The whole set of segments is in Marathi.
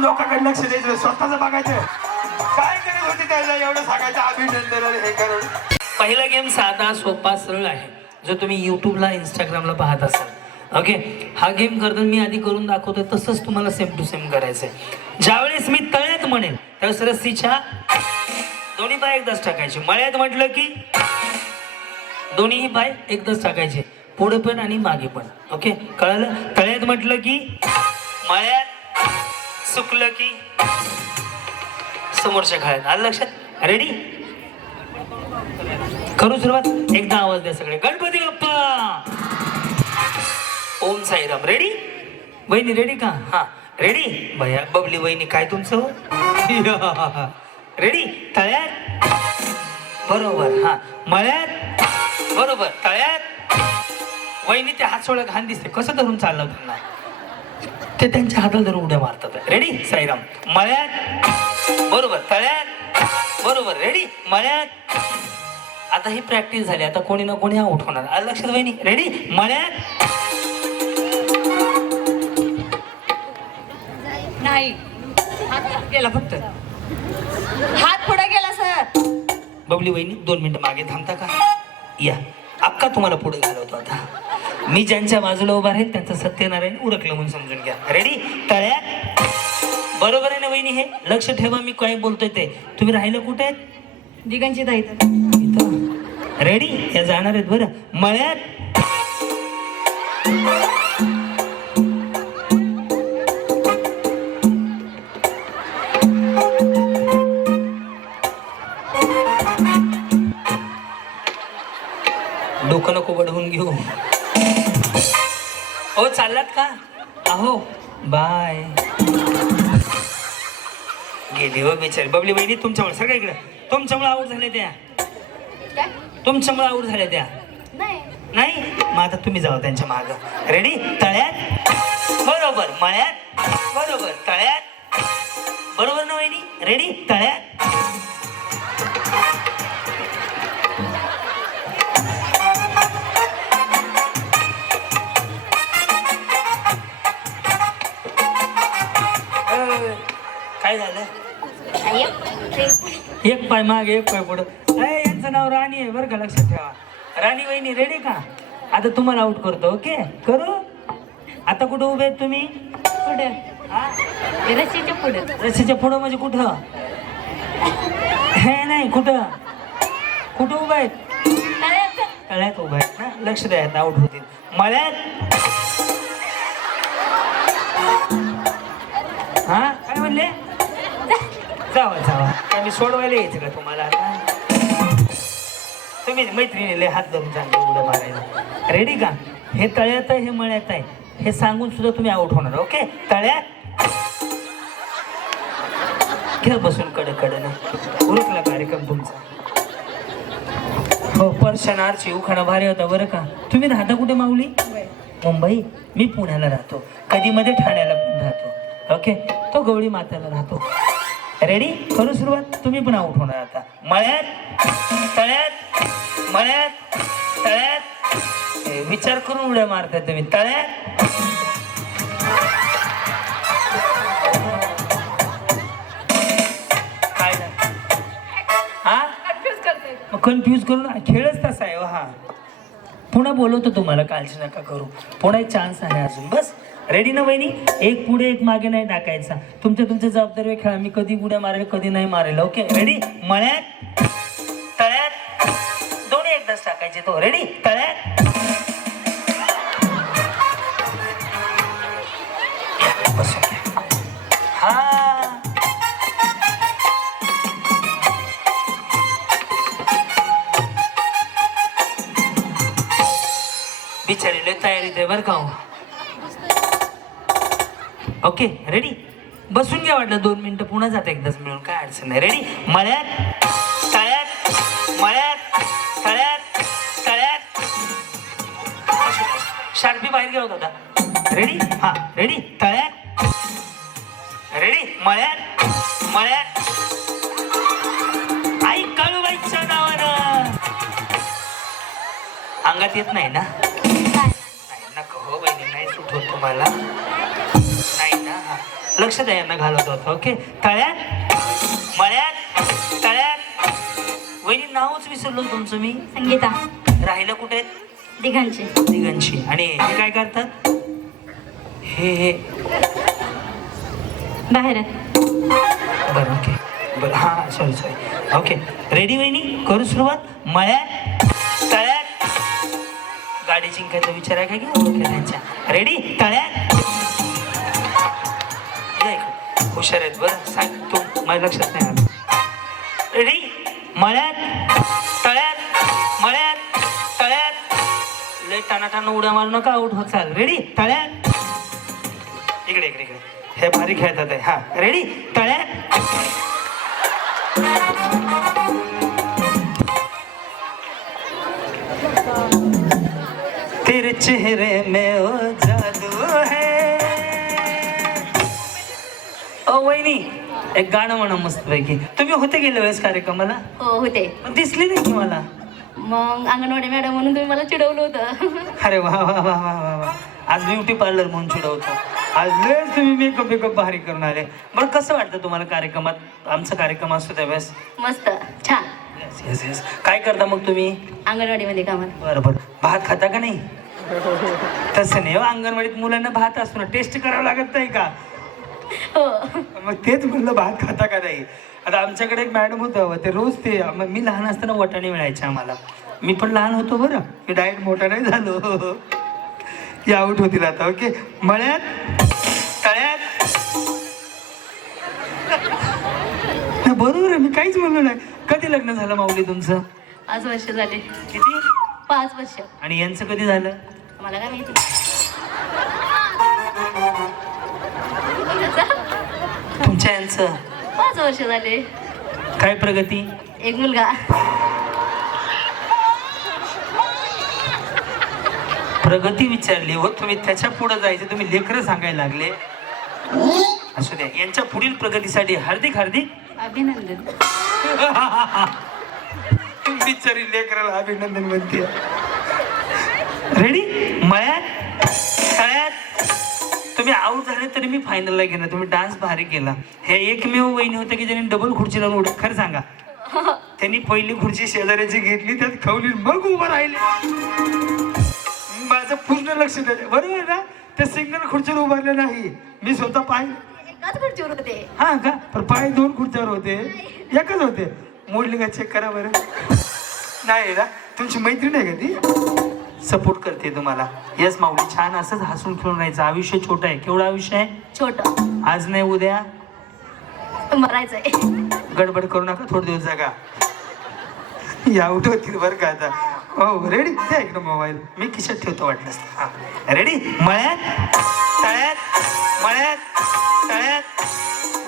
लोकांकडे लक्ष द्यायचं स्वतःच बघायचं काय करत होती त्याला एवढं सांगायचं अभिनंदन हे करून. पहिला गेम साधा सोपा सरळ आहे जो तुम्ही युट्यूबला इंस्टाग्रामला पाहत असाल. ओके, हा गेम करताना मी आधी करून दाखवतोय तसंच तुम्हाला सेम टू सेम करायचंय. ज्यावेळेस मी तळ्यात म्हणेन त्यावेळेस रस्सीच्या दोन्ही पाय एकदाच टाकायचे. मळ्यात म्हटलं की दोन्ही पाय एकदाच टाकायचे, पुढे पण आणि मागे पण. ओके, कळलं? तळ्यात म्हटलं की मळ्यात, सुकलं की समोरच्या खळ्यात. आलं लक्षात? रेडी? करू सुरुवात. एकदा आवाज द्या सगळे. गणपती बाप्पा, ओम साईराम. रेडी? वहिनी रेडी का? हा रेडी. भैया बबली वहिनी काय तुमचं? रेडी? तळ्यात बरोबर, हा मळ्यात बरोबर, तळ्यात. वहिनी ते हात सोडा घाण दिसते, कसं धरून चाललं त्यांना, ते त्यांच्या हाताला धरून उड्या मारतात. रेडी? साईराम. मळ्यात बरोबर, तळ्यात बरोबर. रेडी? मळ्यात. आता ही प्रॅक्टिस झाली, आता कोणी ना कोणी आउट होणार. आलं लक्षात वहिनी? रेडी? मळ्यात. नाही, हात गेला फक्त, हात पुढे गेला सर. बबली वहिनी 2 मिनिटं मागे थांबता का? या अक्का तुम्हाला पुढे घालवतो. आता मी ज्यांच्या बाजूला उभा राहील त्यांचं सत्यनारायण उरकलं म्हणून समजून घ्या. रेडी? तळ्यात बरोबर आहे ना वहिनी? हे लक्ष ठेवा मी काय बोलतोय ते. तुम्ही राहिलं कुठे आहेत? दिगंची ताई इथं. रेडी? या जाणार आहेत बरं. मळ्यात डोकं नको बडवून घेऊ. हो चाललात का? अहो बाय. गेली हो बिचारी बबली बहिणी. तुमच्यामुळे सगळ्या इकडे तुमच्यामुळे आऊट झाले त्या, तुमच्यामुळे आऊट झाल्या त्या. नाही मग आता तुम्ही जावा त्यांच्या माग. रेडी? तळ्यात बरोबर, मळ्यात बरोबर, तळ्यात बरोबर ना वहिनी? रेडी? तळ्यात. काय झालं? एक पाय मागे एक पाय पुढं. यांचं नाव राणी आहे बरं का, लक्षात ठेवा. राणी वहिनी रेडी का? आता तुम्हाला आउट करतो. ओके करू? आता कुठं उभे आहेत तुम्ही? पुढे, रस्सीच्या पुढे. रस्सीच्या पुढं म्हणजे कुठं? हे नाही, कुठं कुठं उभं आहेत? तळ्यात उभं आहेत ना? लक्ष द्या, आउट होतील. मळ्यात. हा काय म्हणले? जावा जावा. काय मी सोडवायला यायचं का तुम्हाला? आता तुम्ही मैत्रिणीले हात धरून चांगले उड्या मारायला. रेडी का? हे तळ्यात आहे, हे मळ्यात आहे हे सांगून सुद्धा तुम्ही आउट होणार. ओके, तळ्यात. घ्या बसून कडकडनं. उरकला कार्यक्रम तुमचा. हो पर्शनारची उखाणा भारी होता बरं का. तुम्ही राहता कुठे माऊली? मुंबई. मी पुण्याला राहतो, कधी मध्ये ठाण्याला पण राहतो. ओके, तो गवळी माताला राहतो. रेडी? करू सुरुवात. तुम्ही पण आउट होणार आता. मळ्यात, तळ्यात, मळ्यात, तळ्यात. विचार करून उड्या मारताय तुम्ही. तळ्यात. काय झालं? हा कन्फ्यूज करून खेळच तसा आहे. हा पुन्हा बोलवतो तुम्हाला, काळजी नका करू. पुन्हा एक चान्स आहे अजून. बस रेडी ना वहिनी? एक पुढे एक मागे नाही टाकायचा. तुमच्या जबाबदारी खेळा. मी कधी उड्या मारेल कधी नाही मारेल. Okay ready? मळ्यात, तळ्यात दोन्ही एकदाच टाकायचे. तो रेडी? तळ्यात. हा बिचारीले तयारीत आहे बरं का. Okay ready? बसून घ्या. वाटलं 2 मिनिटं पुन्हा जाते एकदाच मिळून, काय अडचण नाही. रेडी? मळ्यात, तळ्यात, मळ्यात, तळ्यात, तळ्यात. शार्पी बाहेर घ्या होता. रेडी? हा रेडी? तळ्यात. रेडी? मळ्यात, मळ्यात. आई काळूबाईच्या नावानं. अंगात येत नाही ना? नाही नका हो बहिणी, नाही सुट होत तुम्हाला. नाही ना? लक्ष द्या यांना घालत होतं. ओके, तळ्यात मळ्यात तळ्यात. वहिनी नावच विसरलो तुमचं मी. संगीता राहिलं कुठे आहेत? दिघांची. दिगंशी. आणि हे काय करतात? हे बाहेर आहे. बरं ओके बरं हां सॉरी ओके. रेडी वहिनी, करू सुरुवात. मळ्यात तळ्यात. गाडी जिंकायचा विचार आहे का की ओके त्यांच्या. रेडी, तळ्यात. या इकडे. हुशार आहेत बरं. सांग तू, माझ्या लक्षात नाही आलं. रेडी, मळ्यात तळ्यात मळ्यात तळ्यात. लय टाणाटाणा उड्या मारू नका, आउट होत चाल. रेडी, तळ्यात. इकडे इकडे इकडे. हे भारी खेळतात आहे. हा रेडी, तळ्यात. तेरे चेहरे में ओ जादू है. ओ वहिनी, एक गाणं म्हणा मस्त पैकी. तुम्ही होते गेल्या वेळेस कार्यक्रमाला? हो होते. पण दिसली नाही की मला. मग अंगणवाडी मॅडम म्हणून तुम्ही मला चिडवलं होतं. अरे वा वा वा वा वा वा. आज ब्युटी पार्लर म्हणून चिडवतो. आज लय तुम्ही मेकअप भारी करून आले. बरं कसं वाटतं तुम्हाला कार्यक्रमात? आमचा कार्यक्रम असतो त्यावेळेस. मस्त छान. Yes yes yes. काय करता मग तुम्ही? अंगणवाडीमध्ये कामात. बरं बरं. भात खाता का नाही? तसं नाही हो, अंगणवाडीत मुलांना भात असतो ना, टेस्ट करावं लागत नाही का? हो. मग तेच म्हणलं भात खाता का नाही. आता आमच्याकडे एक मॅडम होतं, ते रोज ते मी लहान असताना वाटाणे मिळायचे आम्हाला. मी पण लहान होतो बरं. मी डाएट मोठा नाही झालो. हे आउट होतील आता. ओके, मळ्यात तळ्यात. नाही, बरोबर आहे, मी काहीच म्हणलो नाही. कधी लग्न झालं माऊली तुमचं? 5 वर्ष झाले. किती? 5 वर्ष. आणि यांचं कधी झालं? मला काय माहिती. तुमच्या यांचं 5 वर्ष झाले. काय प्रगती? एक मुलगा. प्रगती विचारली हो तुम्ही, त्याच्या पुढे जायचं तुम्ही लेकरं सांगायला लागले. असू द्या, यांच्या पुढील प्रगतीसाठी हार्दिक हार्दिक अभिनंदन. बिचारी लेकराला अभिनंदन म्हणते. रेडी, मळ्यात तळ्यात. तुम्ही आऊट झाले तरी मी फायनलला घेणार. तुम्ही डान्स भारी केला. हे एकमेव वहिनी होते की ज्यांनी डबल खुर्ची लावून उडत. खरं सांगा, त्यांनी पहिली खुर्ची शेजाऱ्याची घेतली, त्यात खवली, मग उभं राहिले. माझं पूर्ण लक्ष द्यायचं. बरोबर ना, ते सिंगल खुर्चीवर उभारले नाही. मी स्वतः पाय एकाच खुर्चीवर होते. हा का, पण पाय 2 खुर्च्यावर होते, एकच होते. मोडली का चेक करा बरं. नाही ना, तुमची मैत्रीण आहे का ती? सपोर्ट करते तुम्हाला. येस माऊली, छान असंच हसून खेळून राहायचं. आयुष्य छोटं आहे. केवढं आयुष्य आहे? छोट. आज नाही उद्या मरायचंय. गडबड करू नका, थोडे दिवस जागा. या आउट होतील बरं का आता. हो रेडी, द्या इकडं मोबाईल. मी खिशात ठेवतो वाटलंस. हा रेडी, मळ्यात तळ्यात मळ्यात तळ्यात.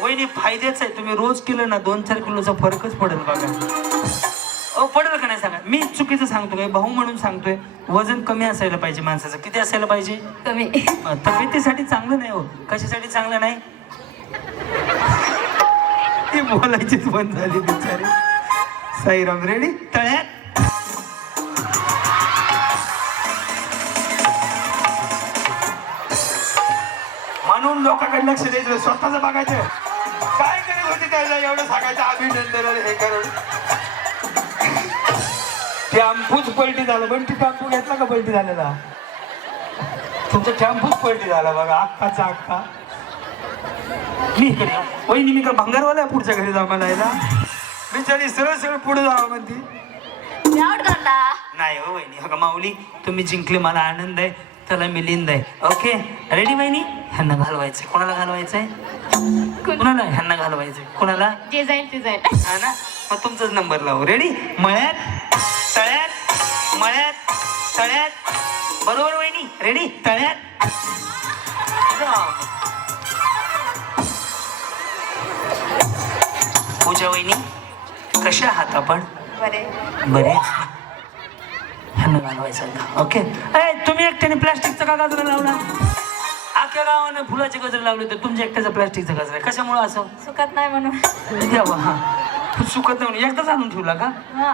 वहिनी फायद्याच आहे. तुम्ही रोज केलं ना 2-4 किलोचा फरकच पडेल बघा. अहो पडेल का नाही सांगा. मी चुकीचं सांगतो काय, भाऊ म्हणून सांगतोय. वजन कमी असायला पाहिजे माणसाचं. किती असायला पाहिजे? कमी. तब्येतीसाठी चांगलं नाही हो. कशासाठी चांगलं नाही? ती बोलायचीच बंद झाली बिचारी. साईराम. रेडी, तळ्यात म्हणून लोकांकडे लक्ष द्यायचं, स्वतःच बघायचं. काय करत होती त्याला एवढं सांगायचं अभिनंदन हे करून. टॅम्पूच पलटी झालं. पण ती टॅम्पू घेतला का पलटी झालेला? तुमचा टॅम्पूच पलटी झाला बघा, अख्खाचा अख्खा. मी इकडे. वहिनी, मी का भंगारवाला आहे पुढच्या घरी जा म्हणायला? बिचारी सरळ सरळ पुढे जावं म्हणती. आउट करता. नाही हो वहिनी. हो का माऊली, तुम्ही जिंकले, मला आनंद आहे. त्याला मिलिंद आहे. ओके रेडी वहिनी. ह्यांना घालवायचंय. कोणाला घालवायचंय? कोणाला? ह्यांना घालवायचंय. कोणाला? जे जाईल ते जाईल. हा ना, मग तुमचाच नंबर लावू. रेडी, मळ्यात तळ्यात मळ्यात तळ्यात. बरोबर वहिनी? रेडी, तळ्यात. पूजा वहिनी, कशा आहात आपण? बरे. बरे. ह्यांना घालवायचं का? ओके. तुम्ही एकट्याने प्लास्टिकचा का गजरा लावला? अख्ख्या गावानं फुलाचे गजरे लावले, तर तुमच्या एकट्याचा प्लास्टिकचा गजरा आहे. कशामुळे असं? सुकत नाही म्हणून. द्यावा. हा सुकत नाही म्हणून एकदाच आणून ठेवला का? हा.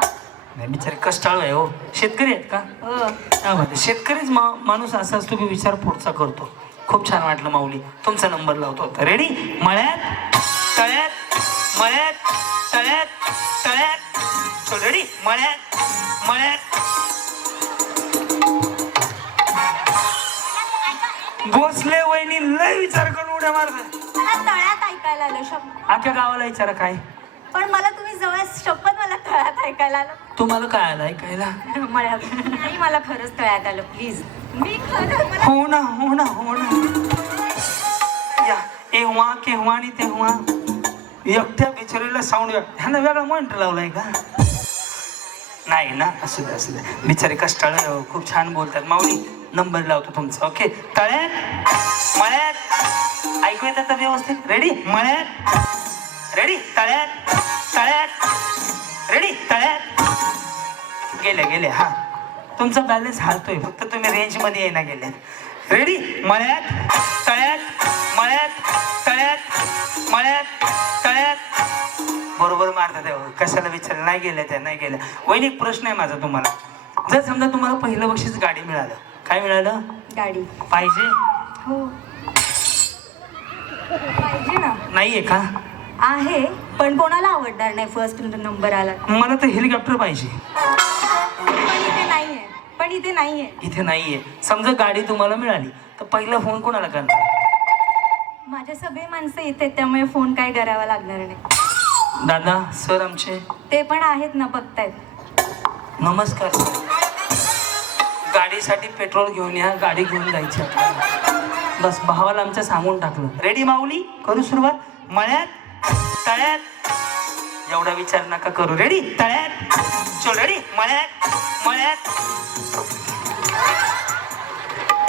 नाही बिचारे कष्टाळू आहे हो. शेतकरी आहेत का? हो. शेतकरीच माणूस असा असतो की विचार पुढचा करतो. खूप छान वाटलं माऊली. तुमचा नंबर लावतो आता. रेडी? मळ्यात तळ्यात मळ्यात तळ्यात तळ्यात. चल रेडी? मळ्यात मळ्यात. भोसले वहिनी लय विचार करून उड्या मारतात. मला तळ्यात ऐकायला आलं शब्द. आख्या गावाला विचारा काय. पण मला तुम्ही जवळ शपथ मला तळ्यात ऐकायला आलं. तुम्हाला काय आलं ऐकायला? मळ्यात नाही, मला खरंच तळ्यात आलं प्लीज. मी खरं मला हो ना हो ना हो ना. या एव्हा केव्हा आणि तेव्हा एकट्या बिचारीला साऊंड ह्यानं वेगळा मॉनिटर लावलाय का? नाही ना. असू दे असू दे. बिचारे कष्टाळ खूप छान बोलतात. माऊली नंबर लावतो तुमचा. ओके. तळ्यात मळ्यात. ऐकू येतात तर व्यवस्थित? रेडी? मळ्यात रेडी तळ्यात तळ्यात रेडी तळ्यात. गेले गेले. हा तुमचा बॅलन्स हालतोय, फक्त तुम्ही रेंज मध्ये येईना गेले. रेडी? मळ्यात तळ्यात मळ्यात तळ्यात मळ्यात तळ्यात. बरोबर मारतात तेव्हा. कशाला विचारलं? नाही गेल्या त्या नाही गेल्या. वहिनी एक प्रश्न आहे माझा तुम्हाला. जर समजा तुम्हाला पहिलं बक्षीस गाडी मिळालं, काय मिळालं? गाडी पाहिजे? हो पाहिजे ना. नाहीये का? आहे पण कोणाला आवडणार नाही फर्स्ट नंबर आला. मला तर हेलिकॉप्टर पाहिजे. पण इथे नाहीये. पण इथे नाहीये. इथे नाहीये. समजा गाडी तुम्हाला मिळाली तर पहिला फोन कोणाला करणार? माझे सगळे माणसं इथे, त्यामुळे फोन काय करावा लागणार नाही. दादा सर आमचे ते पण आहेत ना, बघतायत. नमस्कार सर. गाडीसाठी पेट्रोल घेऊन या, गाडी घेऊन जायची आपल्याला. बस भावाला आमच्या सांगून टाकलं. रेडी माऊली? करू सुरुवात? मळ्यात तळ्यात. एवढा विचार नका करू. रेडी? तळ्यात. चल रेडी? मळ्यात मळ्यात.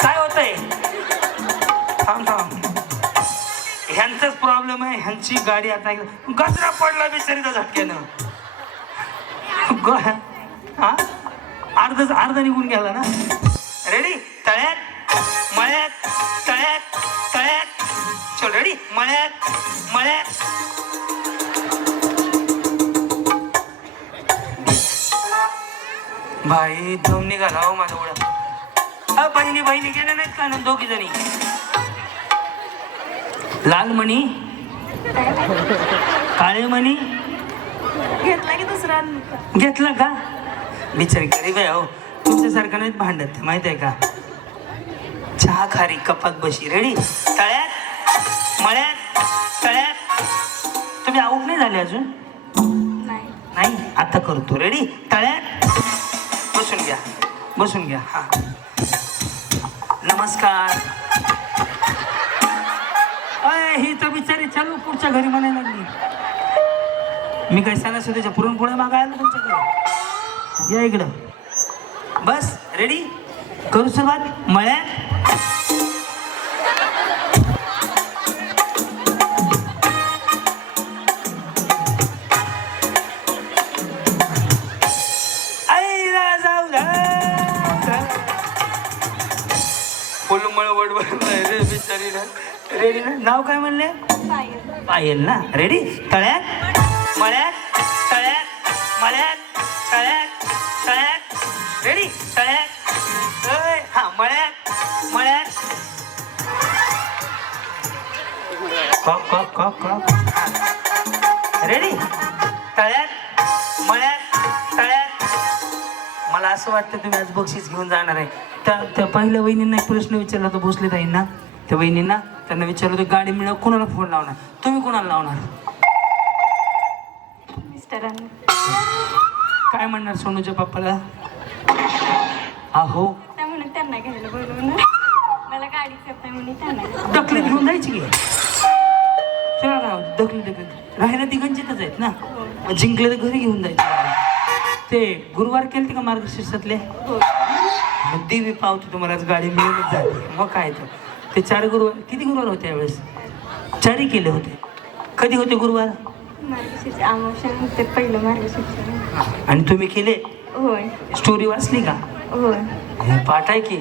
काय होतंय? थांब थांब. ह्यांचाच प्रॉब्लेम आहे. ह्यांची गाडी आता गजरा पडला बिचारीचा झटक्यानं. हा अर्धा निघून गेला ना. रेडी? तळ्यात मळ्यात तळ्यात तळ्यात. चल रेडी? मळ्यात मळ्यात. भाई दम निघाला हो माझा उडा. बहिणी बहिणी गेल्या नाहीत का ना दोघी जणी? लाल मणी काळे मणी घेतला की दुसरा घेतला का? बिचारी गरीब आहे हो. तुमच्यासारखं नाहीत भांडत ते, माहित आहे का? चहा खारी कपात बशी. रेडी? तळ्यात मळ्यात तळ्यात. तुम्ही आऊट नाही झाले अजून? नाही. नाही आता करतो. रेडी? तळ्यात. बसून घ्या बसून घ्या. हा नमस्कार. अय ही तर बिचारी चालू पुढच्या घरी म्हणायला लागली. मी काय सणासुदीच्या पुरणपोळ्या मागायला तुमच्याकडे? या इकडं. बस रेडी? करू सुरुवात? मळ्यात रेडी ना? नाव काय म्हणले? पायल ना. रेडी? तळ्यात मळ्यात तळ्यात मळ्यात तळ्यात तळ्यात. रेडी? तळ्यात. हा मळ्यात मळ्यात. कॉक कॉक कॉक कॉक. रेडी? तळ्यात मळ्यात तळ्यात. मला असं वाटतं तुम्ही आज बक्षीस घेऊन जाणार आहे. त्या पहिल्या वहिनींना एक प्रश्न विचारला होता भोसले ताईंना. त्या वहिनींना त्यांना विचारलं होतं गाडी मिळव कोणाला फोन लावणार? तुम्ही कोणाला लावणार? मिस्टरांना. काय म्हणणार सोनूच्या पप्पाला? अहो त्या म्हणून त्यांना घ्यायला बोलवणार. मला गाडी करताय म्हणून त्यांना दखलीत घेऊन जायची की. चला राव दखली राहायला तिघांचीतच आहेत ना. मग जिंकले तर घरी घेऊन जायचे. ते गुरुवार केलते का मार्गशीर्षातले? मग देवी पावते तुम्हाला गाडी मिळूनच जाते. मग काय ते 4 गुरुवार. किती गुरुवार होते यावेळेस? 4 केले होते. कधी होते गुरुवार? मार्गशीर्ष अमावस्या होते पहिलं मार्गशीर्ष. आणि तुम्ही केले? होय. स्टोरी वाचली का? होय. पाठ आहे की?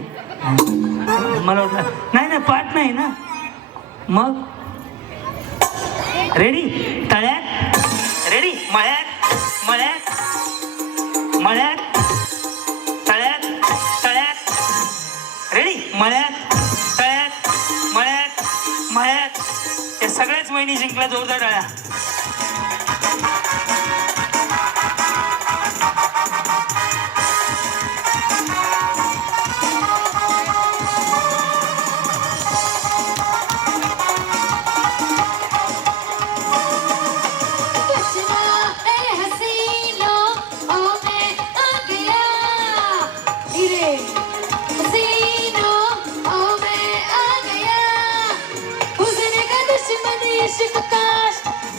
मला वाटलं नाही पाठ नाही ना. मग रेडी? तळ्यात रेडी? मळ्यात मळ्यात मळ्यात तळ्यात तळ्यात. रेडी? मळ्यात तळ्यात सगळ्याच वहिनी जिंकल्या, जोरदार टाळ्या.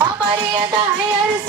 हमारी अदा है